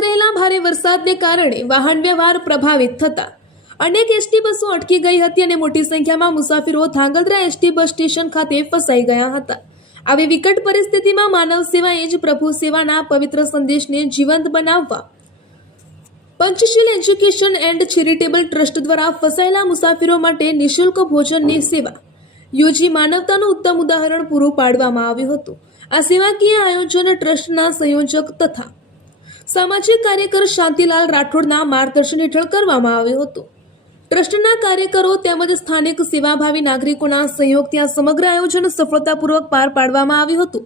વરસી રહેલા ભારે વરસાદને કારણે વાહન વ્યવહાર પ્રભાવિત થતા અનેક એસટી બસો અટકી ગઈ હતી અને મોટી સંખ્યામાં મુસાફરો ધાંગધ્રા એસટી બસ સ્ટેશન ખાતે ફસાઈ ગયા હતા। આવી વિકટ પરિસ્થિતિમાં માનવ સેવા એ જ પ્રભુ સેવાના પવિત્ર સંદેશને જીવંત બનાવવા પંચશીલ એજ્યુકેશન એન્ડ ચેરિટેબલ ટ્રસ્ટ દ્વારા ફસાયેલા મુસાફરો માટે નિઃશુલ્ક ભોજનની સેવા યોજી માનવતાનું ઉત્તમ ઉદાહરણ પૂરું પાડવામાં આવ્યું હતું। આ સેવાકીય આયોજન ટ્રસ્ટના સંયોજક તથા સામાજિક કાર્યકર શાંતિલાલ રાઠોડના માર્ગદર્શન હેઠળ કરવામાં આવ્યું હતું। ટ્રસ્ટના કાર્યકરો તેમજ સ્થાનિક સેવાભાવી નાગરિકોના સહયોગથી આ સમગ્ર આયોજન સફળતાપૂર્વક પાર પાડવામાં આવ્યું હતું।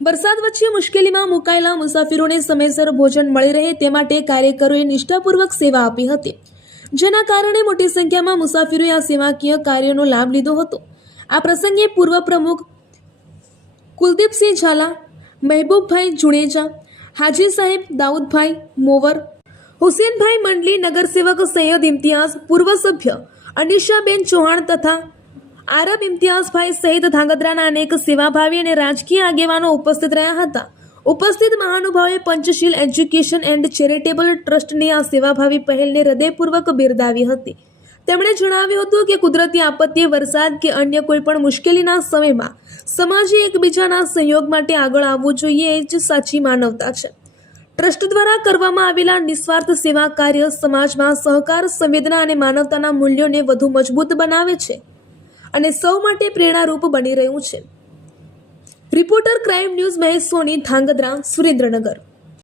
વરસાદ વચ્ચે મુશ્કેલીમાં મુકાયેલા મુસાફરોને સમયસર ભોજન મળી રહે તે માટે કાર્યકરોએ નિષ્ઠાપૂર્વક સેવા આપી હતી, જેના કારણે મોટી સંખ્યામાં મુસાફરોએ આ સેવાકીય કાર્યનો લાભ લીધો હતો। આ પ્રસંગે પૂર્વ પ્રમુખ કુલદીપસિંહ ઝાલા, મહેબૂબભાઈ જુણેજા, હાજી સાહેબ દાઉદભાઈ મોવર, હુસેનભાઈ મંડલી, નગરસેવક સૈયદ ઇમ્તિયાઝ, પૂર્વ સભ્ય અનિશાબેન ચૌહાણ તથા આરબ ઇમ્તિયાઝભાઈ સહિત ધાંગધ્રાના અનેક સેવાભાવી અને રાજકીય આગેવાનો ઉપસ્થિત રહ્યા હતા। ઉપસ્થિત મહાનુભાવોએ પંચશીલ એજ્યુકેશન એન્ડ ચેરિટેબલ ટ્રસ્ટની આ સેવાભાવી પહેલને હૃદયપૂર્વક બિરદાવી હતી। તેમણે જણાવ્યું હતું કે કુદરતી આપત્તિ, વરસાદ કે અન્ય કોઈ પણ મુશ્કેલીના સમયમાં સમાજે એકબીજાના સહયોગ માટે આગળ આવવું જોઈએ, એ જ સાચી માનવતા છે। ટ્રસ્ટ દ્વારા કરવામાં આવેલા નિસ્વાર્થ સેવા કાર્ય સમાજમાં સહકાર, સંવેદના અને માનવતાના મૂલ્યોને વધુ મજબૂત બનાવે છે અને સૌ માટે પ્રેરણારૂપ બની રહ્યું છે। રિપોર્ટર ક્રાઇમ ન્યૂઝ મહેશ સોની, ધાંગધ્રા, સુરેન્દ્રનગર।